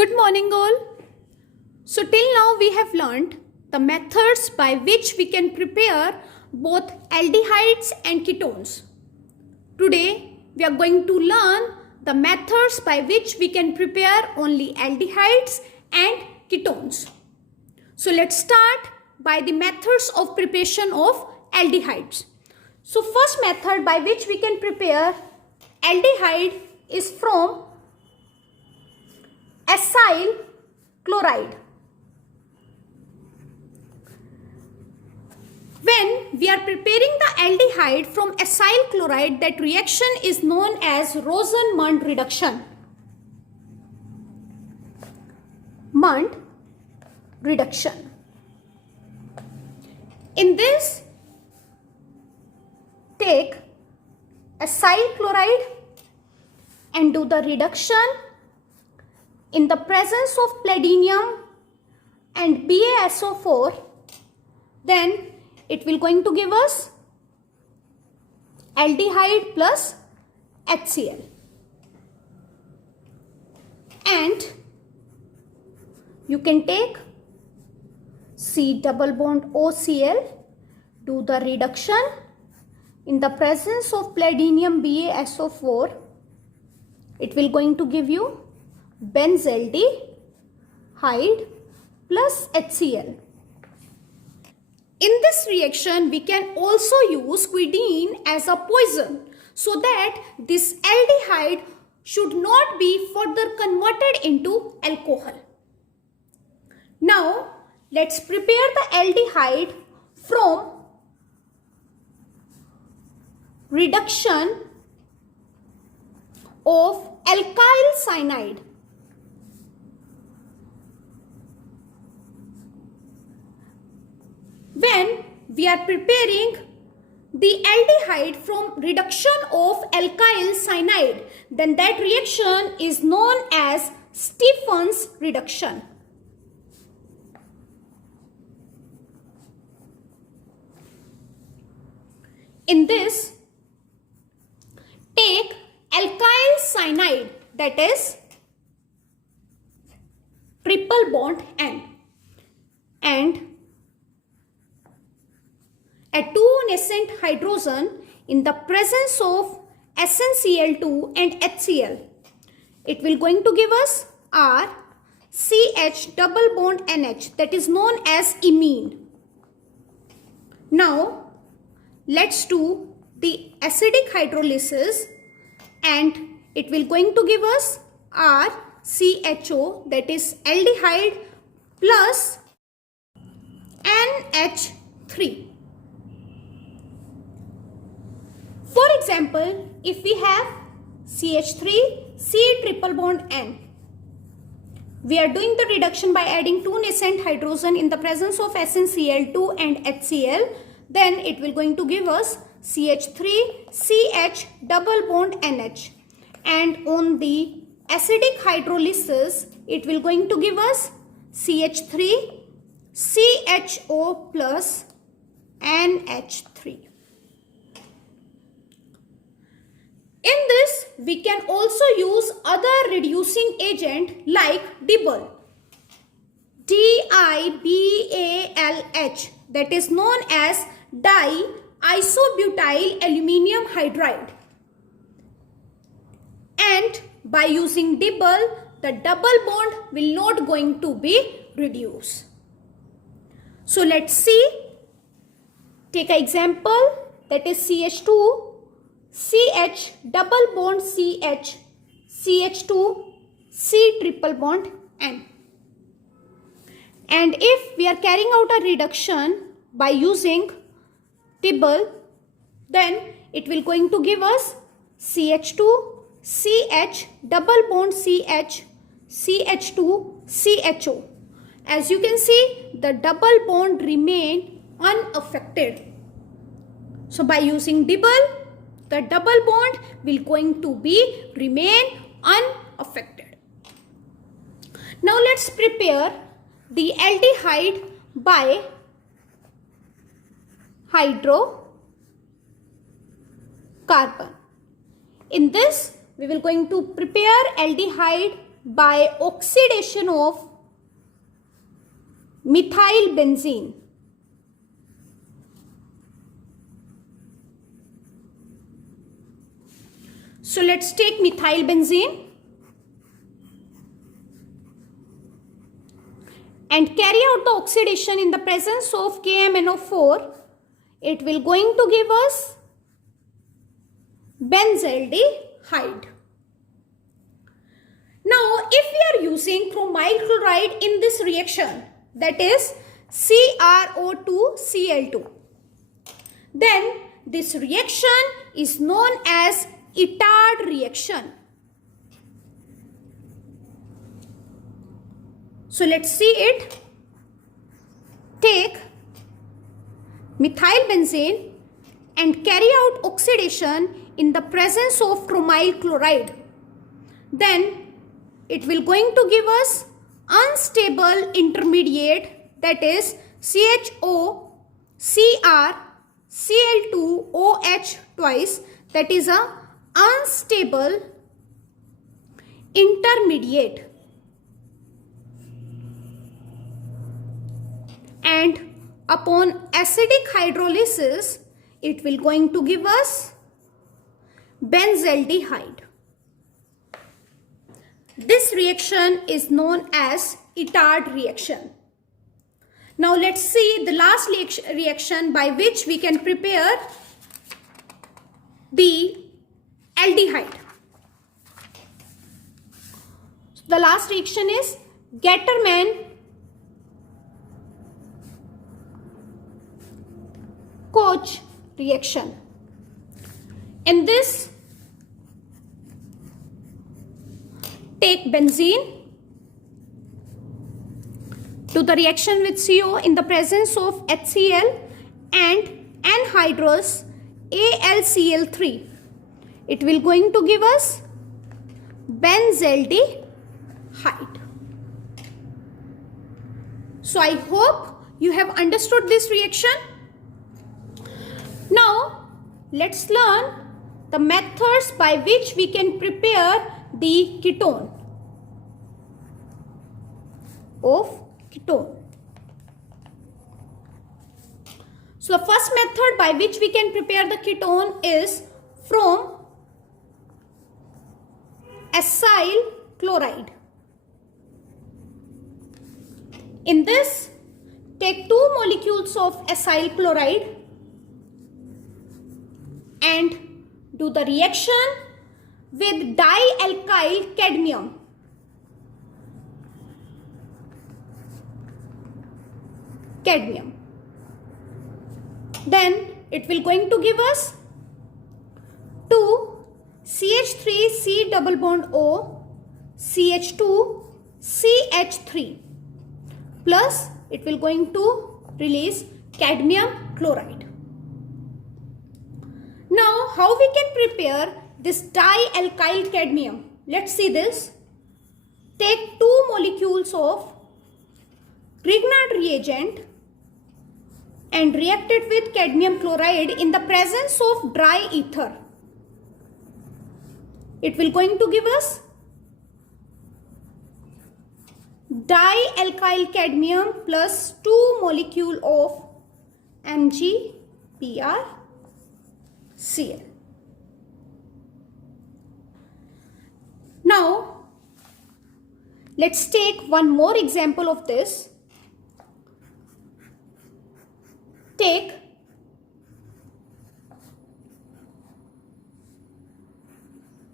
Good morning all. So till now we have learned the methods by which we can prepare both aldehydes and ketones. Today we are going to learn the methods by which we can prepare only aldehydes and ketones. So let's start by the methods of preparation of aldehydes. So first method by which we can prepare aldehyde is from acyl chloride. When we are preparing the aldehyde from acyl chloride, that reaction is known as Rosen-Mundt reduction. Mundt reduction. In this, take acyl chloride and do the reduction in the presence of palladium and BaSO4, then it will going to give us aldehyde plus HCl. And you can take C double bond OCl, do the reduction in the presence of palladium BaSO4, it will going to give you benzaldehyde plus HCl. In this reaction, we can also use quinine as a poison so that this aldehyde should not be further converted into alcohol. Now, let's prepare the aldehyde from reduction of alkyl cyanide. When we are preparing the aldehyde from reduction of alkyl cyanide, then that reaction is known as Stephen's reduction. In this, take alkyl cyanide, that is triple bond N, and add 2 nascent hydrogen in the presence of SnCl2 and HCl. It will going to give us R CH double bond NH, that is known as imine. Now let's do the acidic hydrolysis, and it will going to give us RCHO, that is aldehyde plus NH3. For example, if we have CH3, C triple bond N, we are doing the reduction by adding 2 nascent hydrogen in the presence of SnCl2 and HCl, then it will going to give us CH3, CH double bond NH, and on the acidic hydrolysis, it will going to give us CH3, CHO plus NH3. In this, we can also use other reducing agent like Dibal, DIBALH, that is known as diisobutyl aluminium hydride. And by using Dibal, the double bond will not going to be reduced. So let's see. Take an example, that is CH2, CH double bond CH, CH2, C triple bond N. And if we are carrying out a reduction by using Dibal, then it will going to give us CH2, CH double bond CH, CH2, CHO. As you can see, the double bond remain unaffected. So by using Dibal, the double bond will going to be remain unaffected. Now let's prepare the aldehyde by hydrocarbon. In this, we will going to prepare aldehyde by oxidation of methyl benzene. So let's take methyl benzene and carry out the oxidation in the presence of KMnO4. It will going to give us benzaldehyde. Now, if we are using chromyl chloride in this reaction, that is CrO2Cl2, then this reaction is known as Itard reaction. So let's see it. Take methyl benzene and carry out oxidation in the presence of chromyl chloride. Then it will going to give us unstable intermediate, that is CHOCrCl2OH twice, that is a unstable intermediate. And upon acidic hydrolysis, it will going to give us benzaldehyde. This reaction is known as Itard reaction. Now let's see the last reaction by which we can prepare the aldehyde. So the last reaction is Gattermann-Koch reaction. In this, take benzene, do the reaction with CO in the presence of HCl and anhydrous AlCl3. It will going to give us benzaldehyde. So I hope you have understood this reaction. Now let's learn the methods by which we can prepare the ketone of ketone. So the first method by which we can prepare the ketone is from acyl chloride. In this, take 2 molecules of acyl chloride and do the reaction with dialkyl cadmium. Then it will going to give us 2 CH3 double bond O CH2 CH3 plus it will going to release cadmium chloride. Now how we can prepare this dialkyl cadmium? Let's see this. Take 2 molecules of Grignard reagent and react it with cadmium chloride in the presence of dry ether. It will going to give us dialkyl cadmium plus 2 molecule of MgBrCl. Now let's take one more example of this. Take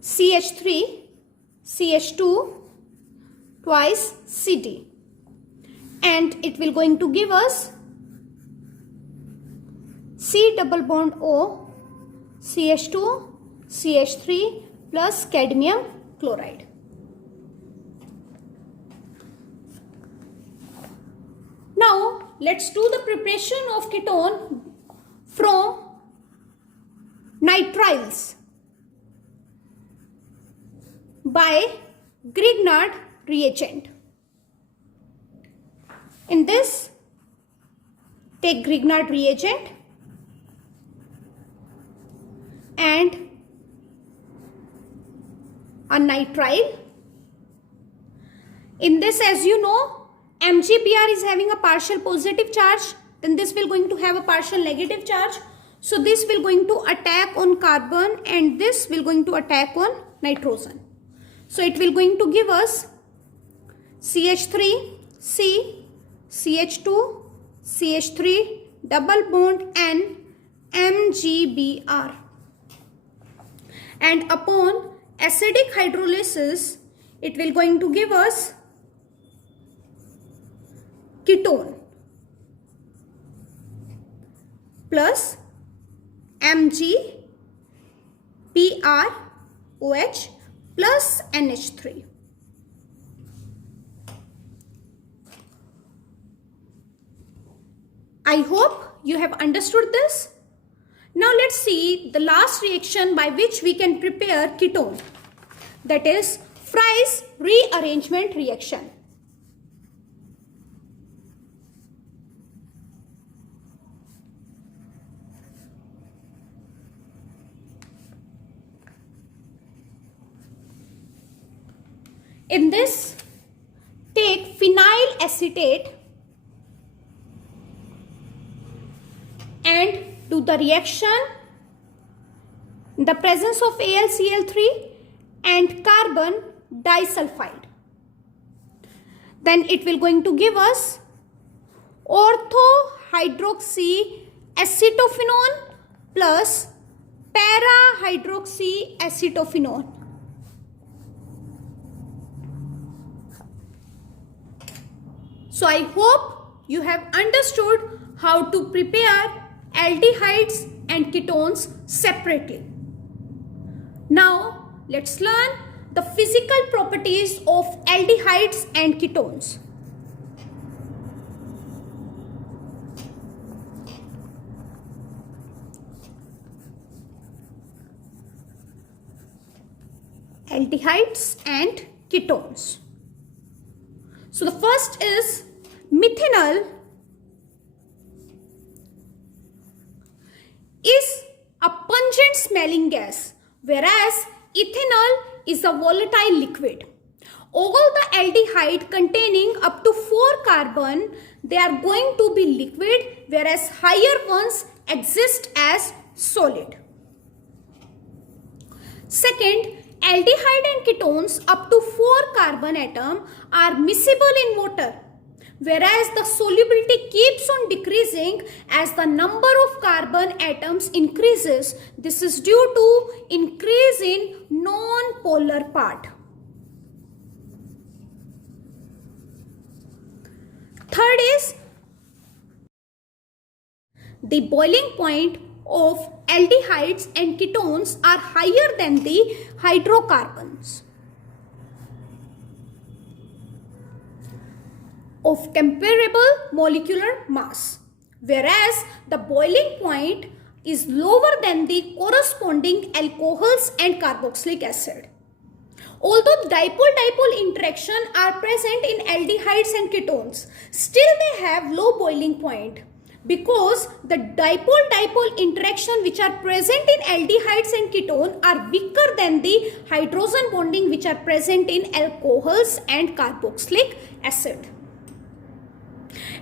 CH3 CH2 twice Cd and it will going to give us C double bond O CH2 CH3 plus cadmium chloride. Now let's do the preparation of ketone from nitriles by Grignard reagent. In this, take Grignard reagent and a nitrile In this, as you know, MgBr is having a partial positive charge, then this will going to have a partial negative charge. So this will going to attack on carbon and this will going to attack on nitrogen. So it will going to give us CH3, C, CH2, CH3, double bond N, MgBr. And upon acidic hydrolysis, it will going to give us ketone plus MgBrOH plus NH3. I hope you have understood this. Now let's see the last reaction by which we can prepare ketone, that is Fries rearrangement reaction. In this, take phenyl acetate and do the reaction in the presence of AlCl3 and carbon disulfide. Then it will going to give us orthohydroxy acetophenone plus para-hydroxy acetophenone. So I hope you have understood how to prepare aldehydes and ketones separately. Now let's learn the physical properties of aldehydes and ketones. Aldehydes and ketones. So the first is methanol is a pungent smelling gas, whereas ethanol is a volatile liquid. All the aldehyde containing up to 4 carbon, they are going to be liquid, whereas higher ones exist as solid. Second, aldehyde and ketones up to 4 carbon atom are miscible in water, whereas the solubility keeps on decreasing as the number of carbon atoms increases. This is due to increase in non-polar part. Third is the boiling point of aldehydes and ketones are higher than the hydrocarbons of comparable molecular mass, whereas the boiling point is lower than the corresponding alcohols and carboxylic acid. Although dipole-dipole interaction are present in aldehydes and ketones, still they have low boiling point, because the dipole-dipole interaction which are present in aldehydes and ketone are weaker than the hydrogen bonding which are present in alcohols and carboxylic acid.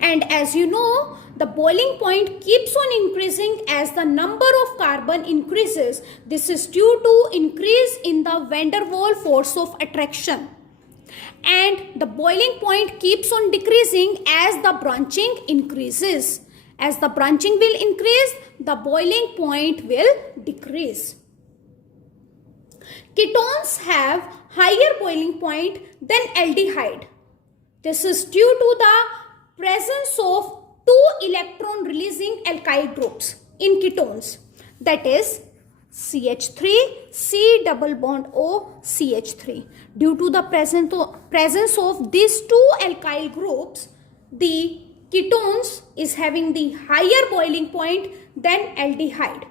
And as you know, the boiling point keeps on increasing as the number of carbon increases. This is due to increase in the van der Waals force of attraction. And the boiling point keeps on decreasing as the branching increases. As the branching will increase, the boiling point will decrease. Ketones have higher boiling point than aldehyde. This is due to the presence of 2 electron releasing alkyl groups in ketones, that is CH3, C double bond O, CH3. Due to the presence of these 2 alkyl groups, the ketones is having the higher boiling point than aldehyde.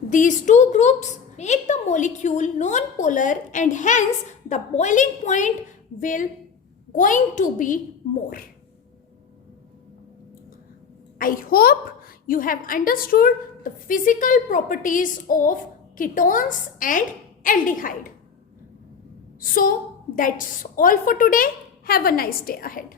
These 2 groups make the molecule non-polar and hence the boiling point will going to be more. I hope you have understood the physical properties of ketones and aldehyde. So That's all for today. Have a nice day ahead.